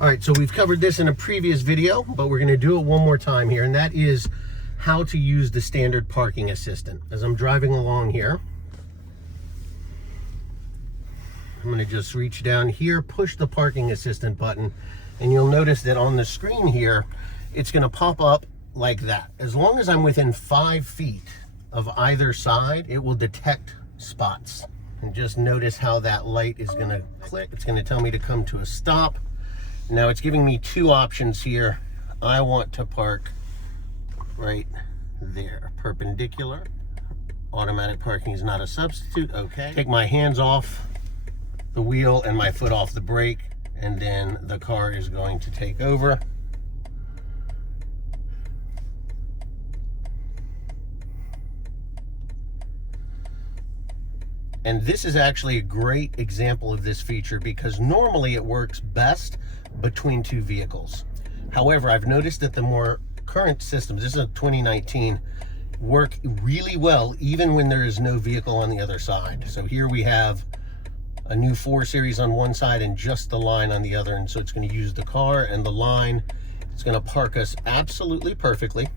All right, so we've covered this in a previous video, but we're gonna do it one more time here, and that is how to use the standard parking assistant. As I'm driving along here, I'm gonna just reach down here, push the parking assistant button, and you'll notice that on the screen here, it's gonna pop up like that. As long as I'm within 5 feet of either side, it will detect spots. And just notice how that light is gonna click. It's gonna tell me to come to a stop. Now it's giving me 2 options here. I want to park right there, perpendicular. Automatic parking is not a substitute, okay. Take my hands off the wheel and my foot off the brake, and then the car is going to take over. And this is actually a great example of this feature because normally it works best between 2 vehicles. However, I've noticed that the more current systems, this is a 2019, work really well even when there is no vehicle on the other side. So here we have a new 4 Series on one side and just the line on the other, and so it's going to use the car and the line. It's going to park us absolutely perfectly.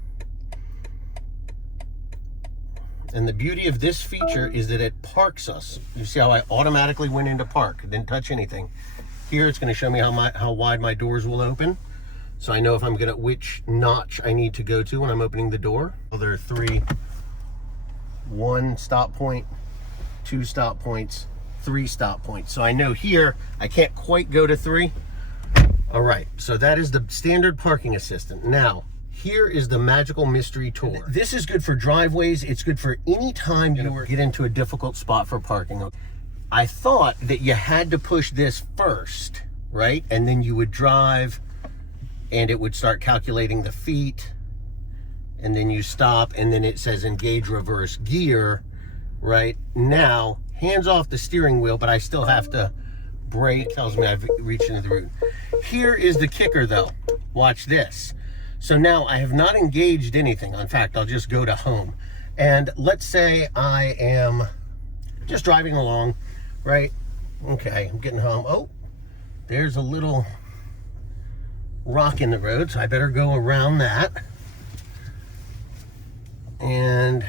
And the beauty of this feature is that it parks us. You see how I automatically went into park, didn't touch anything. Here it's going to show me how wide my doors will open, so I know if I'm good at which notch I need to go to when I'm opening the door. So there are 3, 1 stop point, 2 stop points, 3 stop points. So I know here I can't quite go to 3. All right, so that is the standard parking assistant. Now, here is the magical mystery tour. This is good for driveways. It's good for any time you get into a difficult spot for parking. I thought that you had to push this first, right? And then you would drive and it would start calculating the feet, and then you stop and then it says engage reverse gear. Right now, hands off the steering wheel, but I still have to brake. It tells me I've reached into the route. Here is the kicker though. Watch this. So now I have not engaged anything. In fact, I'll just go to home. And let's say I am just driving along, right? Okay, I'm getting home. Oh, there's a little rock in the road, so I better go around that. And,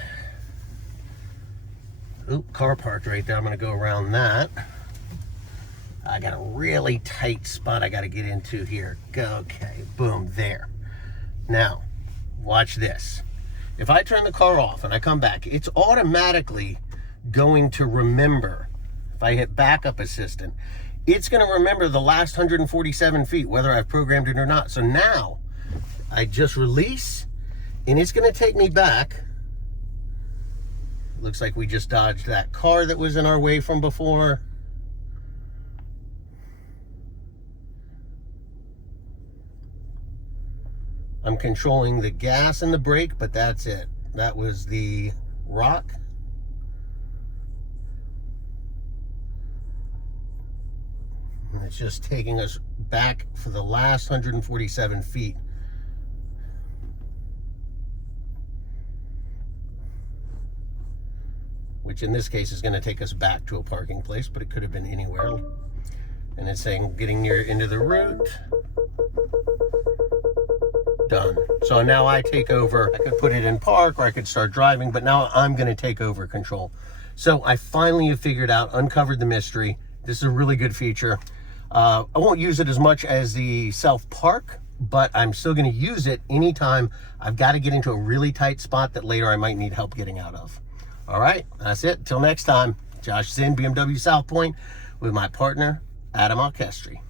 oop, car parked right there. I'm gonna go around that. I got a really tight spot I gotta get into here. Okay, boom, there. Now, watch this. If I turn the car off and I come back, it's automatically going to remember. If I hit backup assistant, it's going to remember the last 147 feet, whether I've programmed it or not. So now I just release and it's going to take me back. Looks like we just dodged that car that was in our way from before. I'm controlling the gas and the brake, but that's it. That was the rock. And it's just taking us back for the last 147 feet. Which in this case is going to take us back to a parking place, but it could have been anywhere. And it's saying getting near into the route. Done. So now I take over. I could put it in park or I could start driving, but now I'm going to take over control. So I finally have figured out, uncovered the mystery. This is a really good feature. I won't use it as much as the South Park, but I'm still going to use it anytime I've got to get into a really tight spot that later I might need help getting out of. All right, that's it. Till next time, Josh Zinn, BMW Southpoint, with my partner, Adam Alkestri.